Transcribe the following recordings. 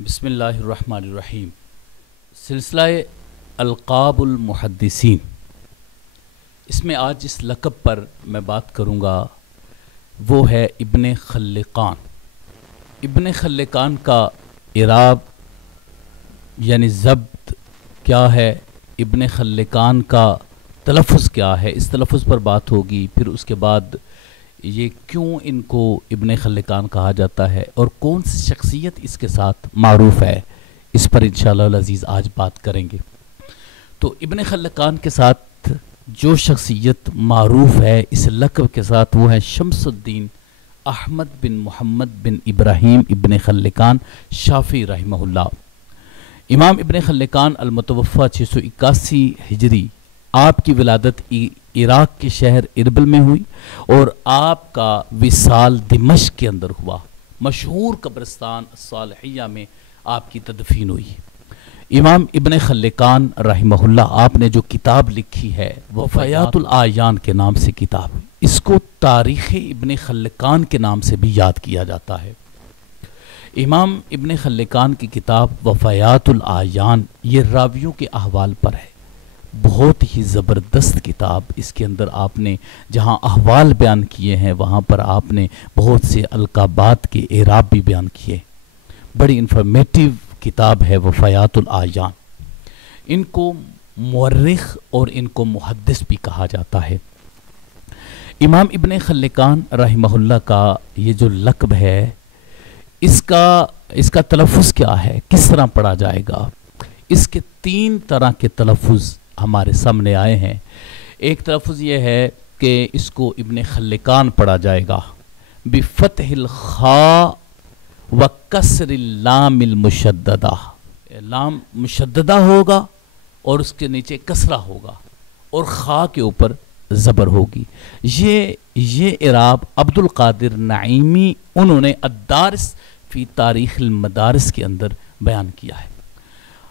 بسم اللہ الرحمن الرحیم۔ سلسلہ القاب المحدثین، اس میں آج جس لقب پر میں بات کروں گا وہ ہے ابن خلقان۔ ابن خلقان کا اعراب یعنی ضبط کیا ہے، ابن خلقان کا تلفظ کیا ہے، اس تلفظ پر بات ہوگی۔ پھر اس کے بعد یہ کیوں ان کو ابن خلقان کہا جاتا ہے اور کون سی شخصیت اس کے ساتھ معروف ہے، اس پر انشاءاللہ العزیز آج بات کریں گے۔ تو ابن خلقان کے ساتھ جو شخصیت معروف ہے اس لقب کے ساتھ وہ ہے شمس الدین احمد بن محمد بن ابراہیم ابن خلقان شافعی رحمہ اللہ۔ امام ابن خلقان المتوفہ 681 ہجری، آپ کی ولادت عراق کے شہر اربل میں ہوئی اور آپ کا وصال دمشق کے اندر ہوا۔ مشہور قبرستان صالحیہ میں آپ کی تدفین ہوئی۔ امام ابن خلقان رحمہ اللہ آپ نے جو کتاب لکھی ہے وفیات العیان کے نام سے کتاب، اس کو تاریخ ابن خلقان کے نام سے بھی یاد کیا جاتا ہے۔ امام ابن خلقان کی کتاب وفیات العیان یہ راویوں کے احوال پر ہے، بہت ہی زبردست کتاب۔ اس کے اندر آپ نے جہاں احوال بیان کیے ہیں وہاں پر آپ نے بہت سے القابات کے اعراب بھی بیان کیے۔ بڑی انفارمیٹیو کتاب ہے وفیات العیان۔ ان کو مورخ اور ان کو محدث بھی کہا جاتا ہے۔ امام ابن خلقان رحمہ اللہ کا یہ جو لقب ہے اس کا تلفظ کیا ہے، کس طرح پڑھا جائے گا، اس کے 3 طرح کے تلفظ ہمارے سامنے آئے ہیں۔ ایک تلفظ یہ ہے کہ اس کو ابن خلقان پڑھا جائے گا بفتح الخاء وکسر اللام المشددہ، لام مشددہ ہوگا اور اس کے نیچے کسرہ ہوگا اور خاء کے اوپر زبر ہوگی۔ یہ اعراب عبد القادر نعیمی انہوں نے الدارس فی تاریخ المدارس کے اندر بیان کیا ہے۔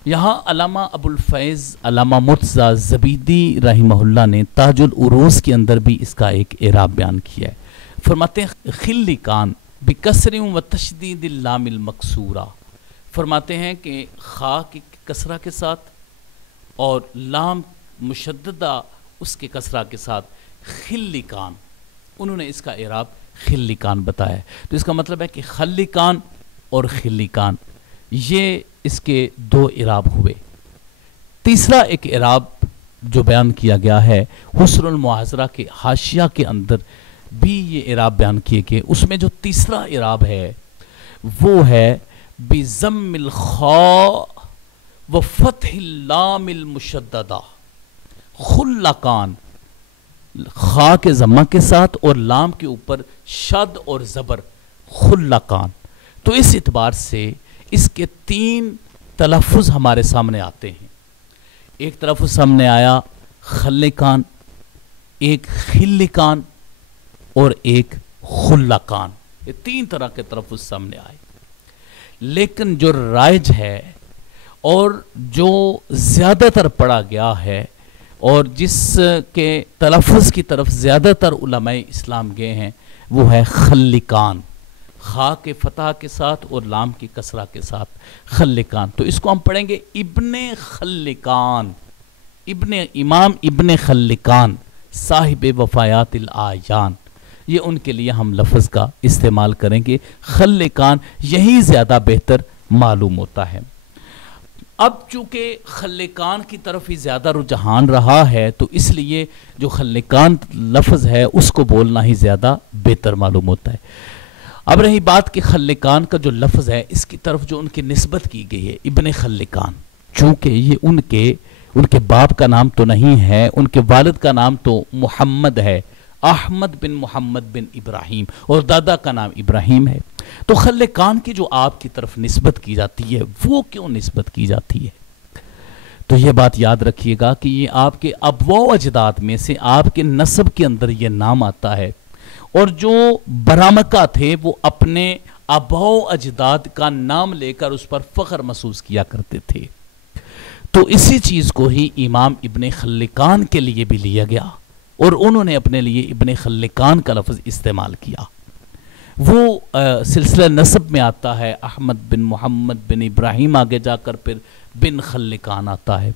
یہاں علامہ ابو الفیض علامہ مرتضیٰ زبیدی رحمہ اللہ نے تاج العروض کے اندر بھی اس کا ایک اعراب بیان کیا ہے۔ فرماتے ہیں خلقان بکسر و تشدید اللام المکسورہ، فرماتے ہیں کہ خا کی کسرہ کے ساتھ اور لام مشددہ اس کے کسرہ کے ساتھ خلقان، انہوں نے اس کا اعراب خلقان بتایا۔ تو اس کا مطلب ہے کہ خلقان اور خلقان یہ اس کے 2 اعراب ہوئے۔ تیسرا ایک اعراب جو بیان کیا گیا ہے حسن المعاصرہ کے حاشیہ کے اندر بھی یہ اعراب بیان کیے گئے، اس میں جو تیسرا اعراب ہے وہ ہے بضم الخاء وفتح اللام المشددہ خلقان، خاء کے ضمہ کے ساتھ اور لام کے اوپر شد اور زبر خلقان۔ تو اس اعتبار سے اس کے 3 تلفظ ہمارے سامنے آتے ہیں۔ ایک تلفظ سامنے آیا خلقان، ایک خلقان اور ایک خلقان، یہ 3 طرح کے تلفظ سامنے آئے۔ لیکن جو رائج ہے اور جو زیادہ تر پڑھا گیا ہے اور جس کے تلفظ کی طرف زیادہ تر علماء اسلام گئے ہیں وہ ہے خلقان، خا کے فتح کے ساتھ اور لام کی کسرہ کے ساتھ خلقان۔ تو اس کو ہم پڑھیں گے ابن خلقان، امام ابن خلقان صاحب وفیات العیان، یہ ان کے لیے ہم لفظ کا استعمال کریں گے۔ خلقان یہی زیادہ بہتر معلوم ہوتا ہے۔ اب چونکہ خلقان کی طرف ہی زیادہ رجحان رہا ہے تو اس لیے جو خلقان لفظ ہے اس کو بولنا ہی زیادہ بہتر معلوم ہوتا ہے۔ اب رہی بات کہ خلقان کا جو لفظ ہے اس کی طرف جو ان کی نسبت کی گئی ہے ابن خلقان، چونکہ یہ ان کے باپ کا نام تو نہیں ہے، ان کے والد کا نام تو محمد ہے، احمد بن محمد بن ابراہیم، اور دادا کا نام ابراہیم ہے۔ تو خلقان کی جو آپ کی طرف نسبت کی جاتی ہے وہ کیوں نسبت کی جاتی ہے؟ تو یہ بات یاد رکھیے گا کہ یہ آپ کے ابوا و اجداد میں سے آپ کے نسب کے اندر یہ نام آتا ہے، اور جو برامکہ تھے وہ اپنے ابا و اجداد کا نام لے کر اس پر فخر محسوس کیا کرتے تھے۔ تو اسی چیز کو ہی امام ابن خلقان کے لیے بھی لیا گیا اور انہوں نے اپنے لیے ابن خلقان کا لفظ استعمال کیا۔ وہ سلسلہ نسب میں آتا ہے احمد بن محمد بن ابراہیم، آگے جا کر پھر بن خلکان آتا ہے۔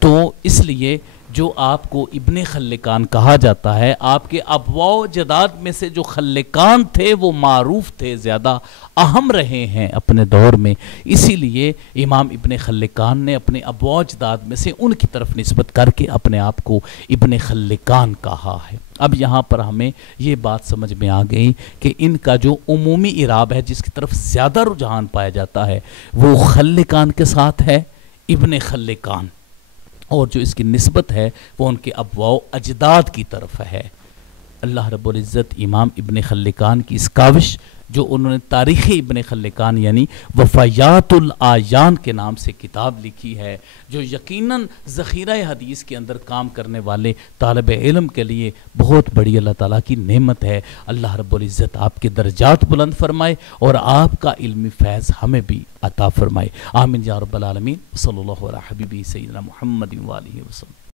تو اس لیے جو آپ کو ابن خلکان کہا جاتا ہے، آپ کے ابواء و جداد میں سے جو خلکان تھے وہ معروف تھے، زیادہ اہم رہے ہیں اپنے دور میں، اسی لیے امام ابن خلکان نے اپنے ابواء و جداد میں سے ان کی طرف نسبت کر کے اپنے آپ کو ابن خلکان کہا ہے۔ اب یہاں پر ہمیں یہ بات سمجھ میں آ گئی کہ ان کا جو عمومی اعراب ہے جس کی طرف زیادہ رجحان پایا جاتا ہے وہ خلکان کے ساتھ ہے، ابن خلکان، اور جو اس کی نسبت ہے وہ ان کے ابواء و اجداد کی طرف ہے۔ اللہ رب العزت امام ابن خلکان کی اس کاوش جو انہوں نے تاریخ ابن خلکان یعنی وفایات العیان کے نام سے کتاب لکھی ہے، جو یقیناً ذخیرہ حدیث کے اندر کام کرنے والے طالب علم کے لیے بہت بڑی اللہ تعالیٰ کی نعمت ہے۔ اللہ رب العزت آپ کے درجات بلند فرمائے اور آپ کا علمی فیض ہمیں بھی عطا فرمائے، آمین یا رب العالمین۔ صلی اللہ علیہ حبیبی سیدنا محمد و آلہ وسلم۔